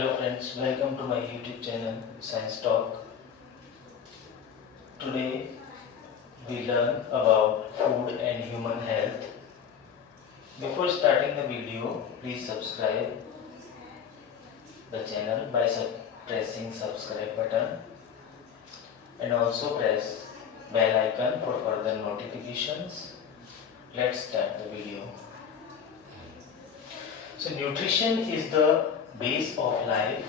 Hello friends, welcome to my YouTube channel Science Talk. Today we learn about food and human health. Before starting the video, please subscribe the channel by pressing subscribe button and also press bell icon for further notifications. Let's start the video. So nutrition is the base of life.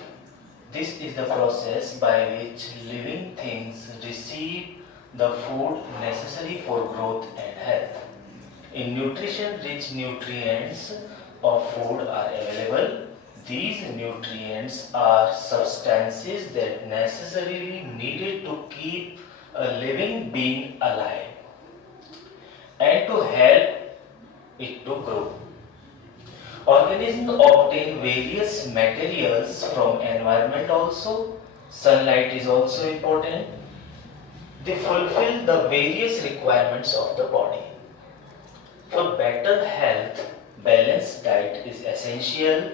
This is the process by which living things receive the food necessary for growth and health. In nutrition, rich nutrients of food are available. These nutrients are substances that necessarily needed to keep a living being alive and to help it to grow. Organisms obtain various materials from environment also. Sunlight is also important. They fulfill the various requirements of the body. For better health, balanced diet is essential.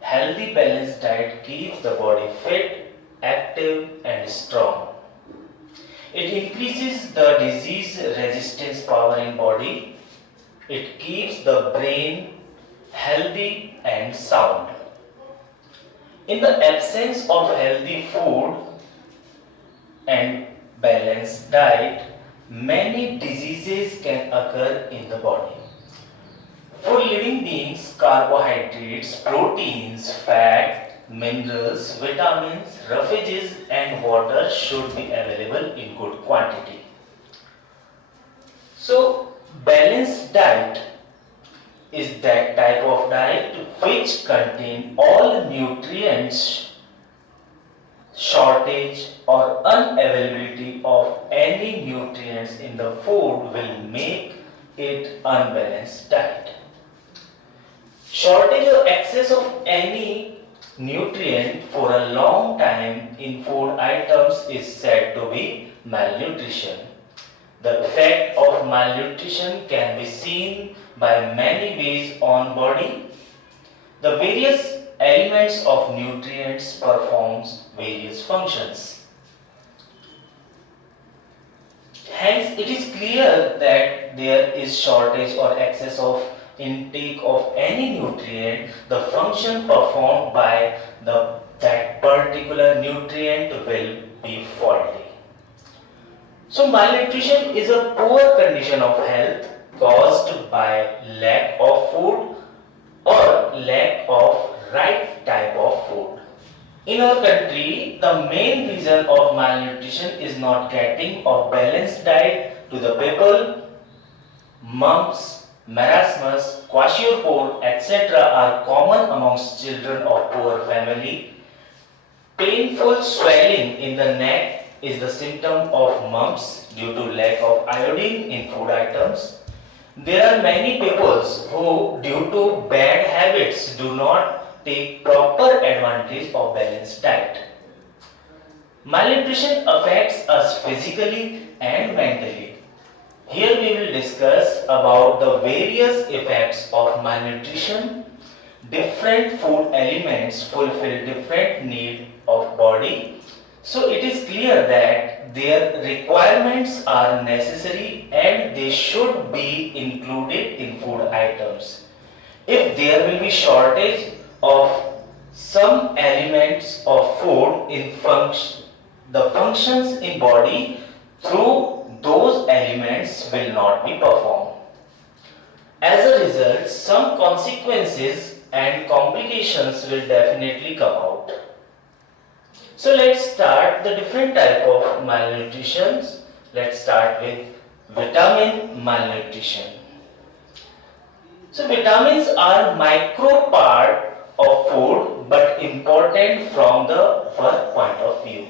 Healthy balanced diet keeps the body fit, active and strong. It increases the disease resistance power in body. It keeps the brain healthy and sound. In the absence of healthy food and balanced diet, many diseases can occur in the body. For living beings, carbohydrates, proteins, fat, minerals, vitamins, roughages and water should be available in good quantity. So, balanced diet is that type of diet which contain all nutrients. Shortage or unavailability of any nutrients in the food will make it unbalanced diet. Shortage or excess of any nutrient for a long time in food items is said to be malnutrition. The effect of malnutrition can be seen by many ways on body. The various elements of nutrients performs various functions. Hence, it is clear that there is shortage or excess of intake of any nutrient. The function performed by that particular nutrient will be faulty. So malnutrition is a poor condition of health caused by lack of food or lack of right type of food. In our country, the main reason of malnutrition is not getting of balanced diet to the people. Mumps, marasmus, kwashiorkor, etc. are common amongst children of poor family. Painful swelling in the neck is the symptom of mumps due to lack of iodine in food items. There are many people who, due to bad habits, do not take proper advantage of balanced diet. Malnutrition affects us physically and mentally. Here we will discuss about the various effects of malnutrition. Different food elements fulfill different needs of body. So it is clear that their requirements are necessary and they should be included in food items. If there will be shortage of some elements of food in the functions in body through those elements will not be performed. As a result, some consequences and complications will definitely come out. So let's start the different type of malnutrition. Let's start with vitamin malnutrition. So vitamins are micro part of food but important from the work point of view.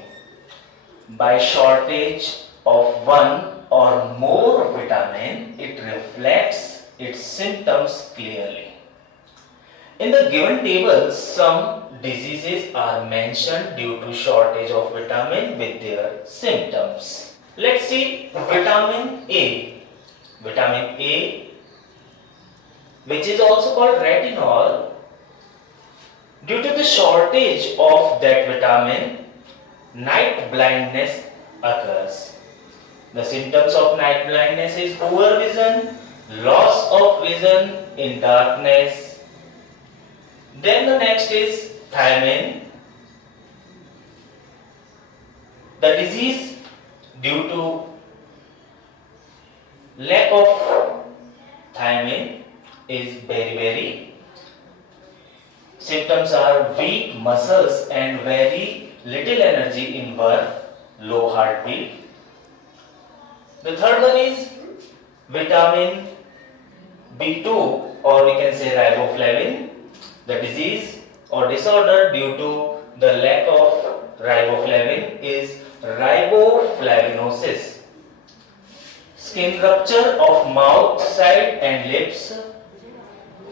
By shortage of one or more vitamin, it reflects its symptoms clearly. In the given table, some diseases are mentioned due to shortage of vitamin with their symptoms. Let's see vitamin A. Vitamin A, which is also called retinol. Due to the shortage of that vitamin, night blindness occurs. The symptoms of night blindness is poor vision, loss of vision in darkness. Then the next is thiamine. The disease due to lack of thiamine is beriberi. Symptoms are weak muscles and very little energy in work, low heartbeat. The third one is vitamin B2, or we can say riboflavin. The disease or disorder due to the lack of riboflavin is riboflavinosis. Skin rupture of mouth, side and lips,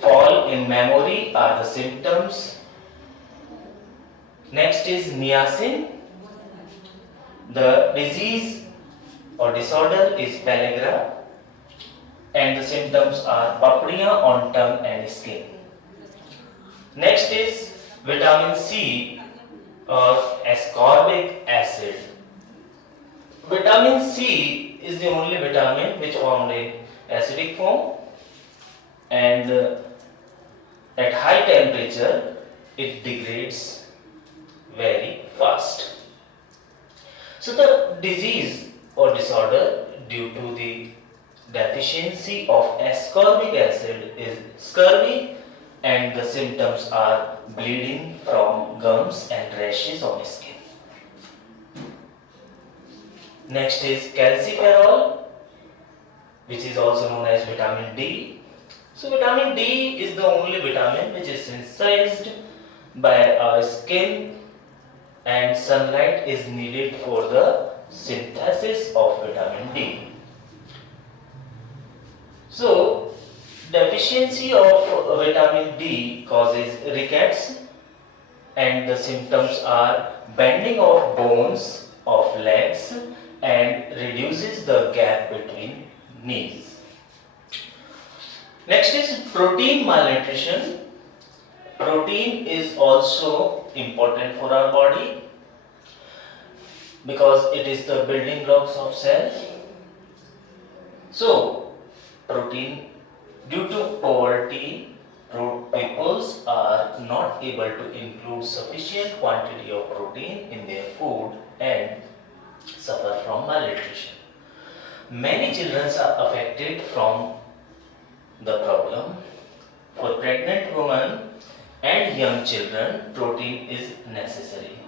fall in memory are the symptoms. Next is niacin. The disease or disorder is pellagra and the symptoms are papadiya on tongue and skin. Next is vitamin C or ascorbic acid. Vitamin C is the only vitamin which formed in acidic form, and at high temperature it degrades very fast. So the disease or disorder due to the deficiency of ascorbic acid is scurvy, and the symptoms are bleeding from gums and rashes on skin. Next is calciferol, which is also known as vitamin D. So vitamin D is the only vitamin which is synthesized by our skin, and sunlight is needed for the synthesis of vitamin D. So deficiency of vitamin D causes rickets, and the symptoms are bending of bones of legs and reduces the gap between knees. Next is protein malnutrition. Protein is also important for our body because it is the building blocks of cells. So protein, due to poverty, peoples are not able to include sufficient quantity of protein in their food and suffer from malnutrition. Many children are affected from the problem. For pregnant women and young children, protein is necessary.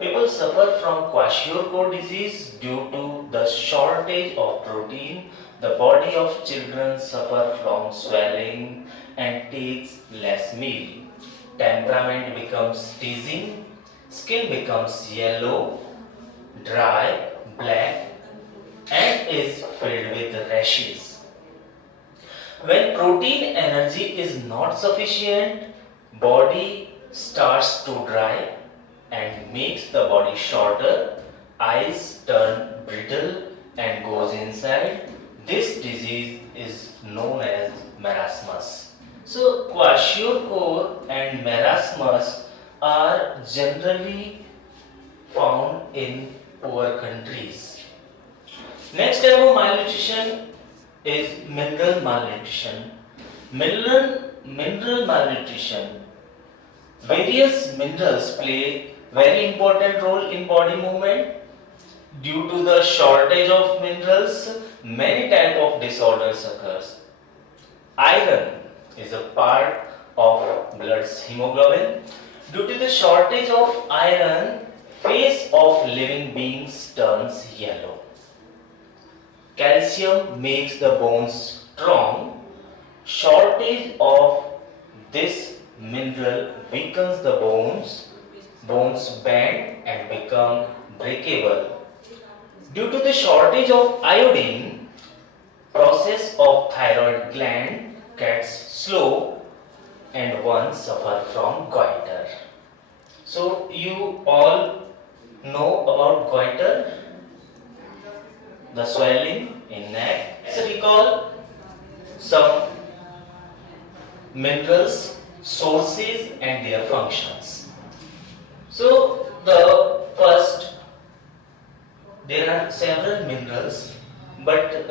People suffer from kwashiorkor disease due to the shortage of protein. The body of children suffer from swelling and takes less meal. Temperament becomes teasing, skin becomes yellow, dry, black, and is filled with rashes. When protein energy is not sufficient, body starts to dry and makes the body shorter, eyes turn brittle and goes inside. This disease is known as marasmus. So kwashiorkor and marasmus are generally found in poor countries. Next type of malnutrition is mineral malnutrition. Mineral malnutrition. Various minerals play very important role in body movement. Due to the shortage of minerals, many type of disorders occurs. Iron is a part of blood's hemoglobin. Due to the shortage of iron, face of living beings turns yellow. Calcium makes the bones strong. Shortage of this mineral weakens the bones. Bones bend and become breakable. Due to the shortage of iodine, process of thyroid gland gets slow and one suffer from goiter. So you all know about goiter, the swelling in neck. So recall some minerals sources and their functions. So the first, there are several minerals, but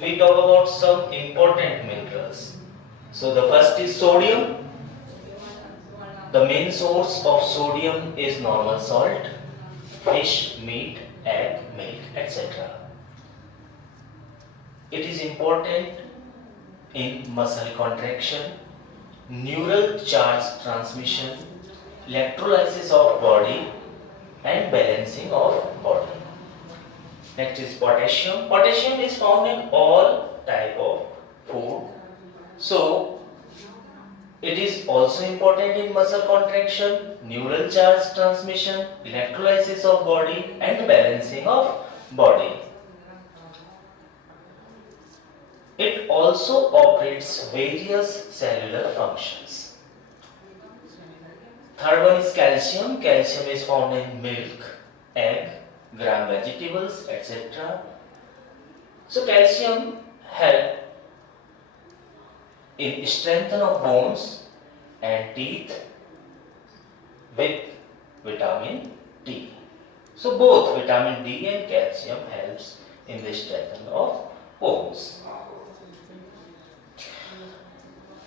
we talk about some important minerals. So the first is sodium. The main source of sodium is normal salt, fish, meat, egg, milk, etc. It is important in muscle contraction, neural charge transmission, electrolysis of body, and balancing of body. Next is potassium. Potassium is found in all type of food. So it is also important in muscle contraction, neural charge transmission, electrolysis of body, and balancing of body. It also operates various cellular functions. Third one is calcium. Calcium is found in milk, egg, gram vegetables, etc. So calcium helps in strengthening of bones and teeth with vitamin D. So both vitamin D and calcium helps in the strengthening of bones.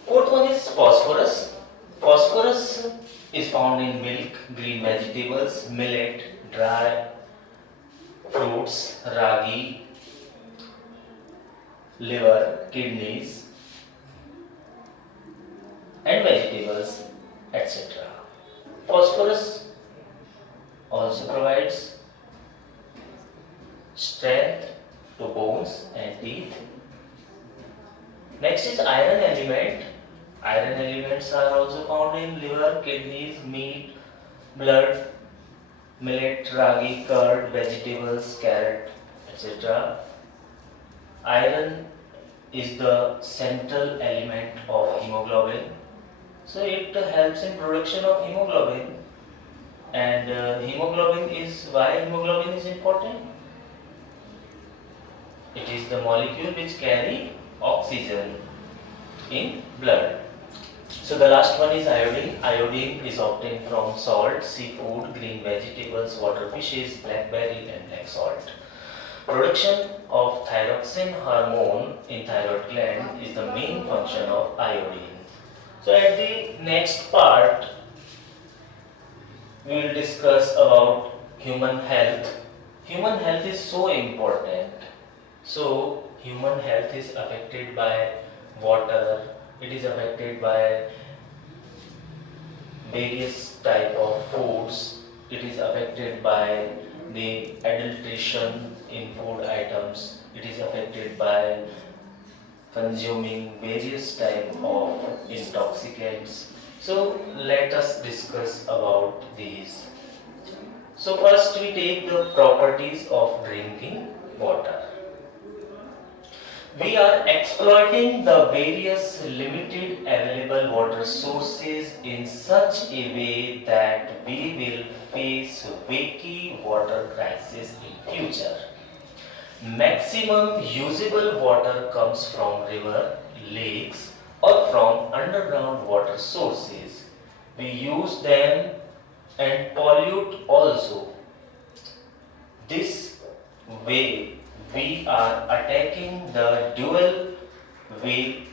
Fourth one is phosphorus. Phosphorus is found in milk, green vegetables, millet, dry fruits, ragi, liver, kidneys, and vegetables, etc. Phosphorus also provides strength to bones and teeth. Next is iron element. Iron elements are also found in liver, kidneys, meat, blood, millet, ragi, curd, vegetables, carrot, etc. Iron is the central element of hemoglobin. So it helps in production of hemoglobin, and why hemoglobin is important? It is the molecule which carry oxygen in blood. So the last one is iodine. Iodine is obtained from salt, seafood, green vegetables, water fishes, blackberry, and black salt. Production of thyroxine hormone in thyroid gland is the main function of iodine. So at the next part, we will discuss about human health. Human health is so important. So human health is affected by water, it is affected by various type of foods, it is affected by the adulteration in food items, it is affected by consuming various type of intoxicants. So let us discuss about these. So first we take the properties of drinking water. We are exploiting the various limited available water sources in such a way that we will face wacky water crisis in future. Maximum usable water comes from river, lakes, or from underground water sources. We use them and pollute also. This way we are attacking the dual way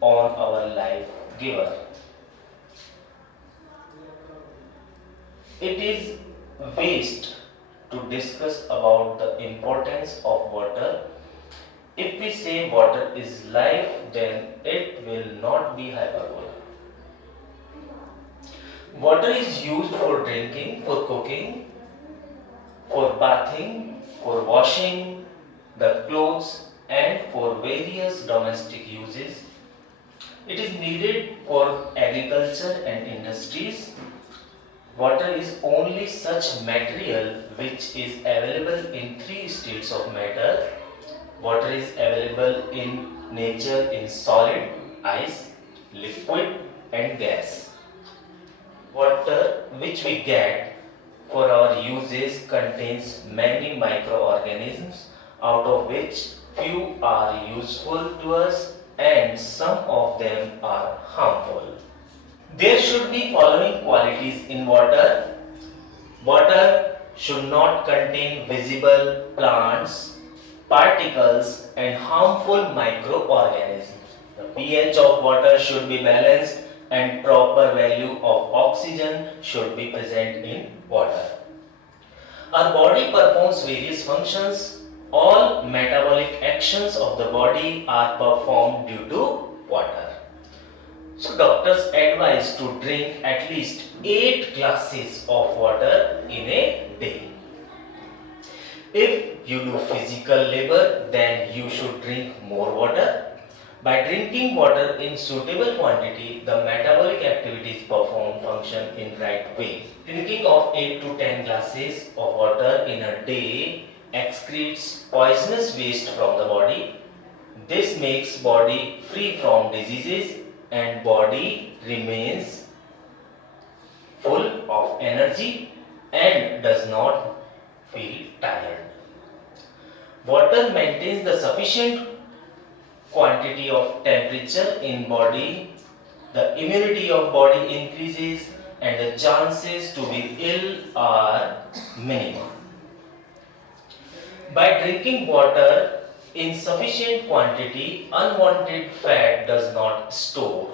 on our life giver. It is waste to discuss about the importance of water. If we say water is life, then it will not be hyperbole. Water is used for drinking, for cooking, for bathing, for washing the clothes, and for various domestic uses. It is needed for agriculture and industries. Water is only such material which is available in three states of matter. Water is available in nature in solid, ice, liquid, and gas. Water which we get for our uses contains many microorganisms, out of which few are useful to us and some of them are harmful. There should be following qualities in water. Water should not contain visible plants, particles and harmful microorganisms. The pH of water should be balanced and proper value of oxygen should be present in water. Our body performs various functions. All metabolic actions of the body are performed due to water. So doctors advise to drink at least 8 glasses of water in a day. If you do physical labor, then you should drink more water. By drinking water in suitable quantity, the metabolic activities perform function in right way. Drinking of 8 to 10 glasses of water in a day excretes poisonous waste from the body. This makes body free from diseases and body remains full of energy and does not feel tired. Water maintains the sufficient quantity of temperature in body, the immunity of body increases and the chances to be ill are minimal. By drinking water in sufficient quantity, unwanted fat does not store.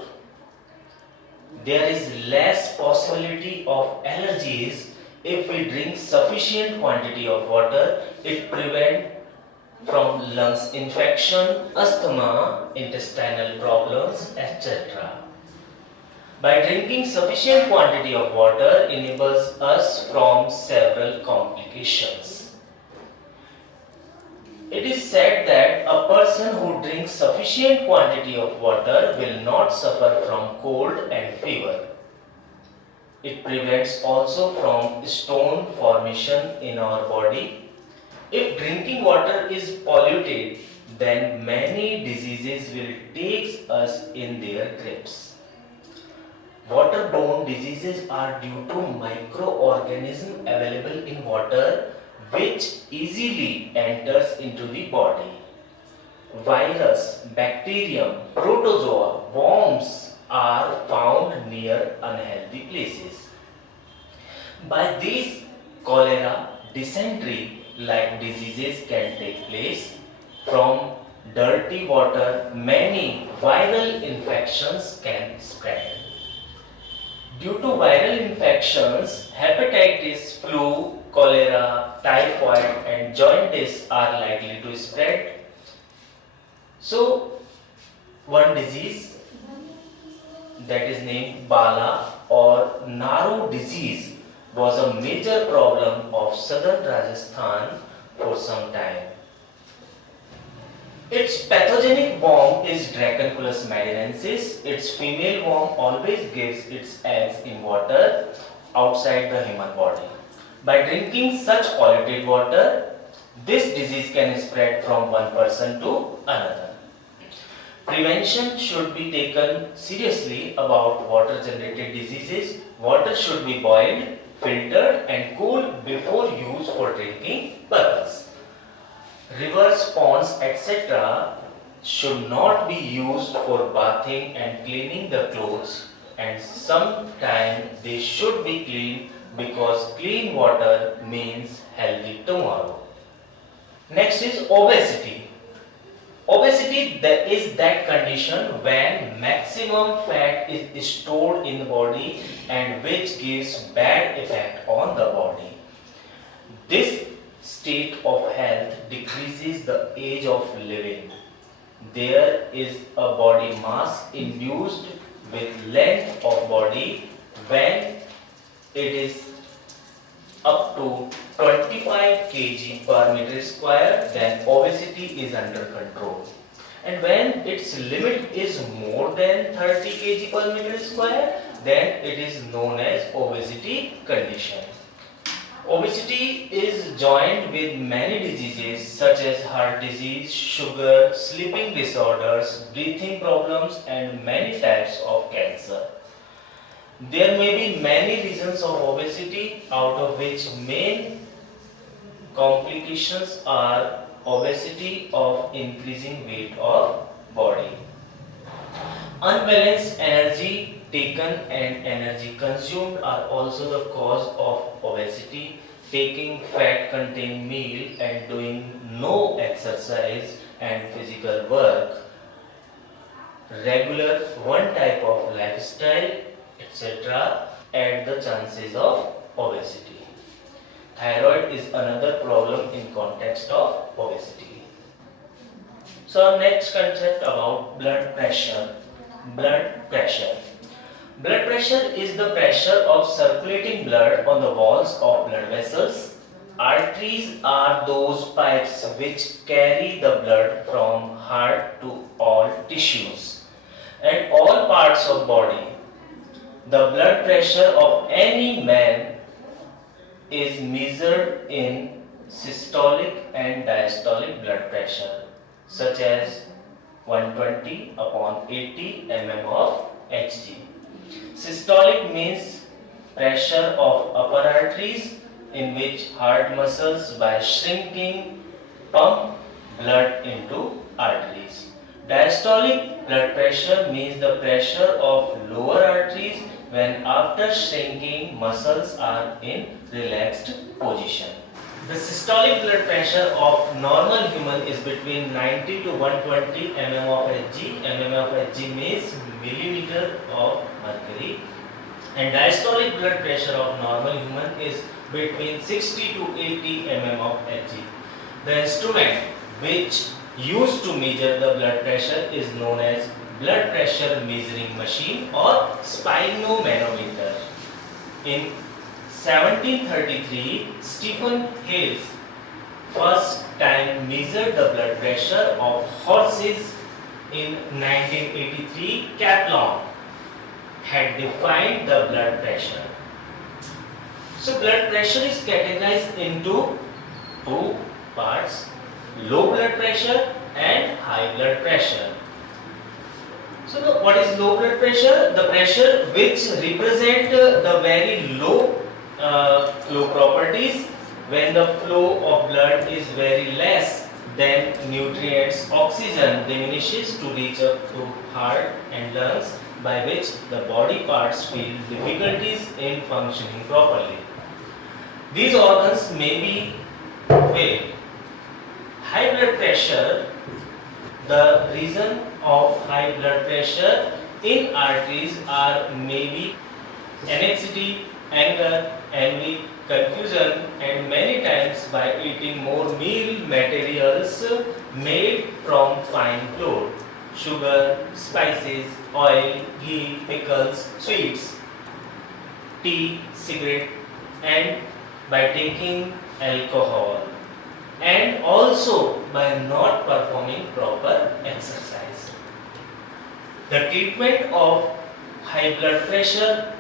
There is less possibility of allergies if we drink sufficient quantity of water. It prevents from lungs infection, asthma, intestinal problems, etc. By drinking sufficient quantity of water enables us from several complications. It is said that a person who drinks sufficient quantity of water will not suffer from cold and fever. It prevents also from stone formation in our body. If drinking water is polluted, then many diseases will take us in their grips. Waterborne diseases are due to microorganisms available in water which easily enters into the body. Virus, bacterium, protozoa, worms are found near unhealthy places. By these, cholera, dysentery like diseases can take place. From dirty water, many viral infections can spread. Due to viral infections, hepatitis, flu, cholera, typhoid and jaundice are likely to spread. So, one disease that is named Bala or Naru disease was a major problem of southern Rajasthan for some time. Its pathogenic worm is Dracunculus medinensis. Its female worm always gives its eggs in water outside the human body. By drinking such polluted water, this disease can spread from one person to another. Prevention should be taken seriously about water generated diseases. Water should be boiled, filtered and cooled before use for drinking purpose. Rivers, ponds, etc. should not be used for bathing and cleaning the clothes, and sometimes they should be cleaned because clean water means healthy tomorrow. Next is obesity. Obesity is that condition when maximum fat is stored in the body and which gives bad effect on the body. This state of health decreases the age of living. There is a body mass induced with length of body when it is up to 25 kg per meter square, then obesity is under control. And when its limit is more than 30 kg per meter square, then it is known as obesity condition. Obesity is joined with many diseases such as heart disease, sugar, sleeping disorders, breathing problems and many types of cancer. There may be many reasons of obesity, out of which main complications are obesity of increasing weight of body, unbalanced energy taken and energy consumed are also the cause of obesity. Taking fat-contained meal and doing no exercise and physical work, regular one type of lifestyle, etc., add the chances of obesity. Thyroid is another problem in context of obesity. So our next concept about blood pressure. Blood pressure. Blood pressure is the pressure of circulating blood on the walls of blood vessels. Arteries are those pipes which carry the blood from heart to all tissues and all parts of body. The blood pressure of any man is measured in systolic and diastolic blood pressure, such as 120 upon 80 mm of Hg. Systolic means pressure of upper arteries in which heart muscles by shrinking pump blood into arteries. Diastolic blood pressure means the pressure of lower arteries when after shrinking muscles are in relaxed position. The systolic blood pressure of normal human is between 90 to 120 mm of Hg. Mm of Hg means millimeter of mercury. And diastolic blood pressure of normal human is between 60 to 80 mm of Hg. The instrument which used to measure the blood pressure is known as blood pressure measuring machine or sphygmomanometer. In 1733, Stephen Hales first time measured the blood pressure of horses. In 1983, Kaplan had defined the blood pressure. So blood pressure is categorized into two parts: low blood pressure and high blood pressure. So what is low blood pressure? The pressure which represent the very low flow properties when the flow of blood is very less than nutrients. Oxygen diminishes to reach up to heart and lungs, by which the body parts feel difficulties in functioning properly. These organs may be failed. High blood pressure, the reason of high blood pressure in arteries are maybe anxiety, anger, envy, confusion, and many times by eating more meal materials made from fine flour, sugar, spices, oil, ghee, pickles, sweets, tea, cigarette, and by taking alcohol, and also by not performing proper exercise. The treatment of high blood pressure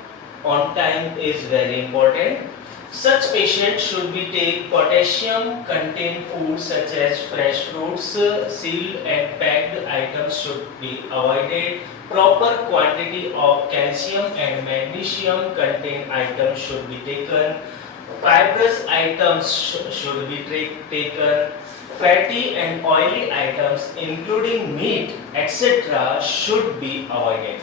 on time is very important. Such patients should be take potassium contained foods such as fresh fruits. Sealed and packed items should be avoided. Proper quantity of calcium and magnesium contained items should be taken. Fibrous items should be taken. Fatty and oily items including meat, etc. should be avoided.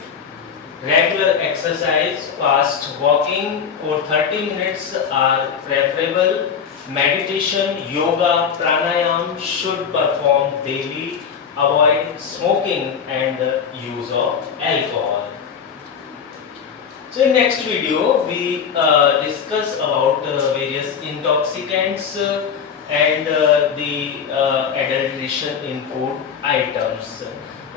Regular exercise, fast walking for 30 minutes are preferable. Meditation, yoga, pranayam should perform daily. Avoid smoking and the use of alcohol. So in next video we discuss about various intoxicants and the adulteration in food items.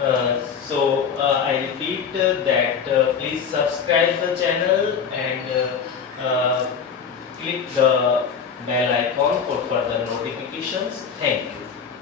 I repeat that please subscribe the channel and click the bell icon for further notifications. Thank you.